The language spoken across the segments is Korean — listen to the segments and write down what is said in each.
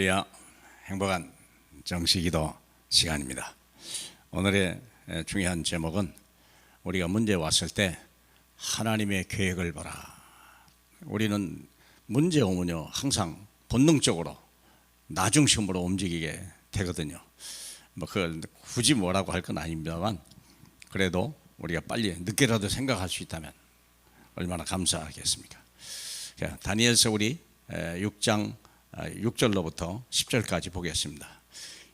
할렐루야. 행복한 정식기도 시간입니다. 오늘의 중요한 제목은 우리가 문제 왔을 때 하나님의 계획을 보라. 우리는 문제 오면요 항상 본능적으로 나중심으로 움직이게 되거든요. 그걸 굳이 뭐라고 할 건 아닙니다만 그래도 우리가 빨리 늦게라도 생각할 수 있다면 얼마나 감사하겠습니까? 다니엘서 우리 6장 6절로부터 10절까지 보겠습니다.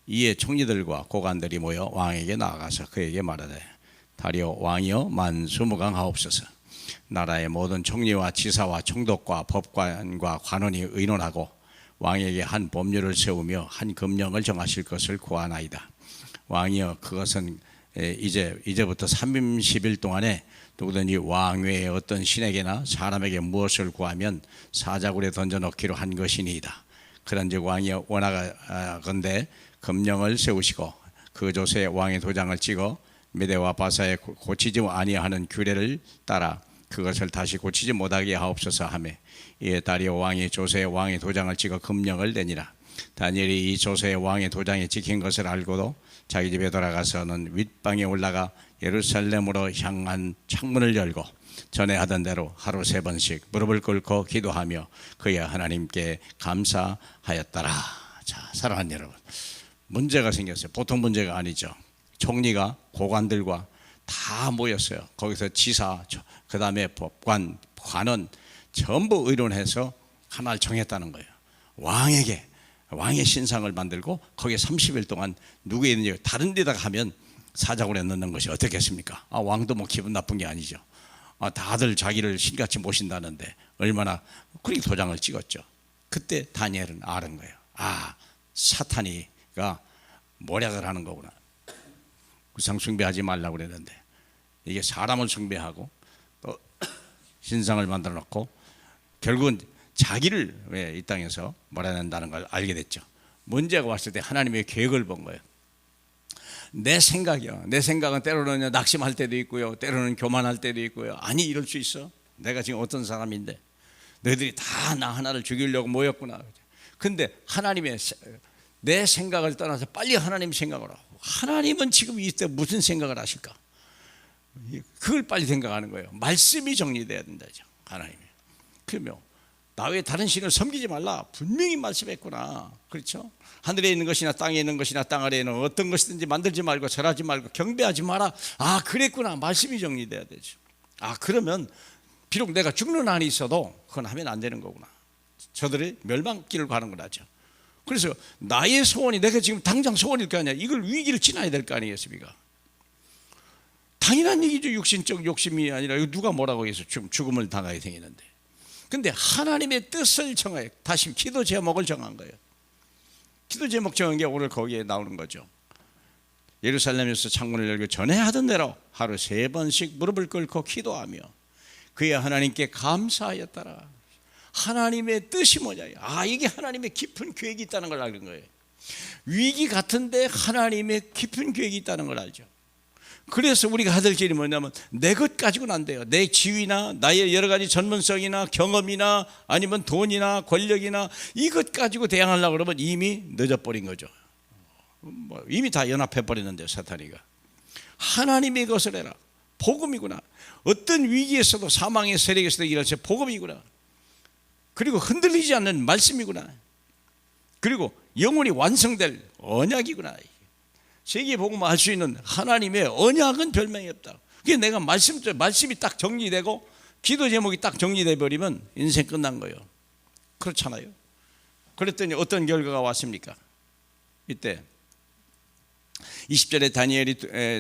이에 총리들과 고관들이 모여 왕에게 나아가서 그에게 말하되 다리오 왕이여 만수무강하옵소서. 나라의 모든 총리와 지사와 총독과 법관과 관원이 의논하고 왕에게 한 법률을 세우며 한 금령을 정하실 것을 구하나이다. 왕이여 그것은 이제부터 30일 동안에 누구든지 왕 외에 어떤 신에게나 사람에게 무엇을 구하면 사자굴에 던져넣기로 한 것이니이다. 그런즉 왕이여 원하건대 금령을 세우시고 그 조서에 왕의 도장을 찍어 메대와 바사에 고치지 아니하는 규례를 따라 그것을 다시 고치지 못하게 하옵소서 하매 이에 다리오 왕이 조서에 왕의 도장을 찍어 금령을 내니라. 다니엘이 이 조서에 왕의 도장이 찍힌 것을 알고도 자기 집에 돌아가서는 윗방에 올라가 예루살렘으로 향한 창문을 열고 전에 하던 대로 하루 3번씩 무릎을 꿇고 기도하며 그의 하나님께 감사하였더라. 자, 사랑하는 여러분, 문제가 생겼어요. 보통 문제가 아니죠. 총리가 고관들과 다 모였어요. 거기서 지사, 그 다음에 법관, 관원 전부 의논해서 하나를 정했다는 거예요. 왕의 신상을 만들고 거기에 30일 동안 누구든지 다른 데다가 하면 사자굴에 넣는 것이 어떻겠습니까? 왕도 뭐 기분 나쁜 게 아니죠. 다들 자기를 신같이 모신다는데 얼마나. 그렇게 도장을 찍었죠. 그때 다니엘은 아는 거예요. 사탄이가 모략을 하는 거구나. 우상 숭배하지 말라고 그랬는데 이게 사람을 숭배하고 또 신상을 만들어 놓고 결국은 자기를 이 땅에서 몰아낸다는 걸 알게 됐죠. 문제가 왔을 때 하나님의 계획을 본 거예요. 내 생각이요. 내 생각은 때로는 낙심할 때도 있고요. 때로는 교만할 때도 있고요. 아니 이럴 수 있어. 내가 지금 어떤 사람인데 너희들이 다 나 하나를 죽이려고 모였구나. 근데 하나님의 내 생각을 떠나서 빨리 하나님 생각을 하고 하나님은 지금 이때 무슨 생각을 하실까? 그걸 빨리 생각하는 거예요. 말씀이 정리돼야 된다죠. 하나님이. 그러면 나 외에 다른 신을 섬기지 말라. 분명히 말씀했구나. 그렇죠? 하늘에 있는 것이나 땅에 있는 것이나 땅 아래에 있는 어떤 것이든지 만들지 말고 절하지 말고 경배하지 마라. 그랬구나. 말씀이 정리돼야 되죠. 그러면 비록 내가 죽는 한이 있어도 그건 하면 안 되는 거구나. 저들이 멸망길을 가는 거라죠. 그래서 나의 소원이 내가 지금 당장 소원일 거 아니야. 이걸 위기를 지나야 될 거 아니겠습니까? 당연한 얘기죠. 육신적 욕심이 아니라 누가 뭐라고 해서 죽음을 당하게 생기는데. 근데 하나님의 뜻을 정해 다시 기도 제목을 정한 거예요. 기도 제목 정한 게 오늘 거기에 나오는 거죠. 예루살렘에서 창문을 열고 전에 하던 대로 하루 3번씩 무릎을 꿇고 기도하며 그의 하나님께 감사하였더라. 하나님의 뜻이 뭐냐? 이게 하나님의 깊은 계획이 있다는 걸 아는 거예요. 위기 같은데 하나님의 깊은 계획이 있다는 걸 알죠. 그래서 우리가 하될 길이 뭐냐면 내 것 가지고는 안 돼요. 내 지위나 나의 여러 가지 전문성이나 경험이나 아니면 돈이나 권력이나 이것 가지고 대항하려고 그러면 이미 늦어버린 거죠. 이미 다 연합해 버리는데 사탄이가. 하나님의 것을 해라. 복음이구나. 어떤 위기에서도 사망의 세력에서도 일어서 복음이구나. 그리고 흔들리지 않는 말씀이구나. 그리고 영원히 완성될 언약이구나. 세계 복음을 할 수 있는 하나님의 언약은 별명이 없다. 그게 내가 말씀이 딱 정리되고 기도 제목이 딱 정리돼 버리면 인생 끝난 거예요. 그렇잖아요. 그랬더니 어떤 결과가 왔습니까? 이때 20절에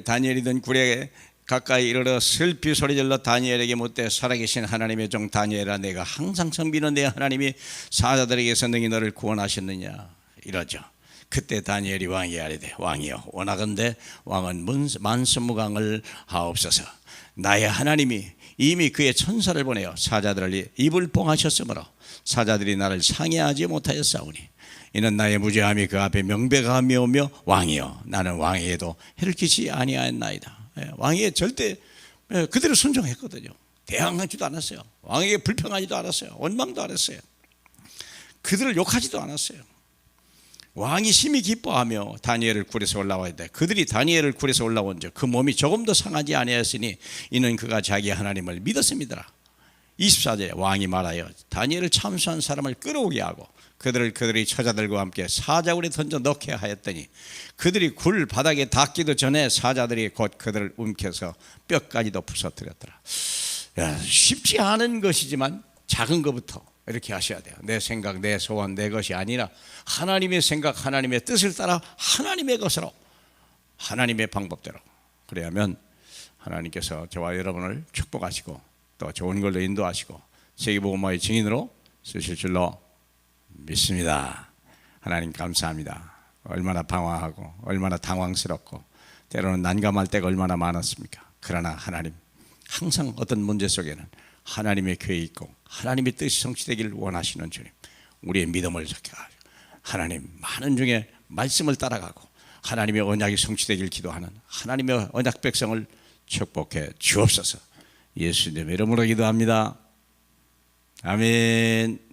다니엘이 든 굴에 가까이 이르러 슬피 소리질러 다니엘에게 묻되 살아계신 하나님의 종 다니엘아 내가 항상 섬기는 내 하나님이 사자들에게서 능히 너를 구원하셨느냐 이러죠. 그때 다니엘이 왕에게 아뢰되 왕이여 원하건대 왕은 만수무강을 하옵소서. 나의 하나님이 이미 그의 천사를 보내어 사자들을 입을 뻥하셨으므로 사자들이 나를 상해하지 못하였사오니 이는 나의 무죄함이 그 앞에 명백하며오며 왕이여 나는 왕에게도 해를 끼치지 아니하였나이다. 왕에게 절대 그대로 순종했거든요. 대항하지도 않았어요. 왕에게 불평하지도 않았어요. 원망도 안 했어요. 그들을 욕하지도 않았어요. 왕이 심히 기뻐하며 다니엘을 굴에서 올라와야 돼. 그들이 다니엘을 굴에서 올라온 적 그 몸이 조금도 상하지 아니하였으니 이는 그가 자기 하나님을 믿었습니다. 24절 왕이 말하여 다니엘을 참수한 사람을 끌어오게 하고 그들이 처자들과 함께 사자굴에 던져 넣게 하였더니 그들이 굴 바닥에 닿기도 전에 사자들이 곧 그들을 움켜서 뼈까지도 부서뜨렸더라. 쉽지 않은 것이지만 작은 것부터 이렇게 하셔야 돼요. 내 생각, 내 소원, 내 것이 아니라 하나님의 생각, 하나님의 뜻을 따라 하나님의 것으로, 하나님의 방법대로. 그래야면 하나님께서 저와 여러분을 축복하시고 또 좋은 걸로 인도하시고 세계복음화의 증인으로 쓰실 줄로 믿습니다. 하나님 감사합니다. 얼마나 방황하고 얼마나 당황스럽고 때로는 난감할 때가 얼마나 많았습니까? 그러나 하나님 항상 어떤 문제 속에는 하나님의 계획이 있고 하나님의 뜻이 성취되기를 원하시는 주님, 우리의 믿음을 지켜가지고 하나님 많은 중에 말씀을 따라가고 하나님의 언약이 성취되길 기도하는 하나님의 언약 백성을 축복해 주옵소서. 예수님의 이름으로 기도합니다. 아멘.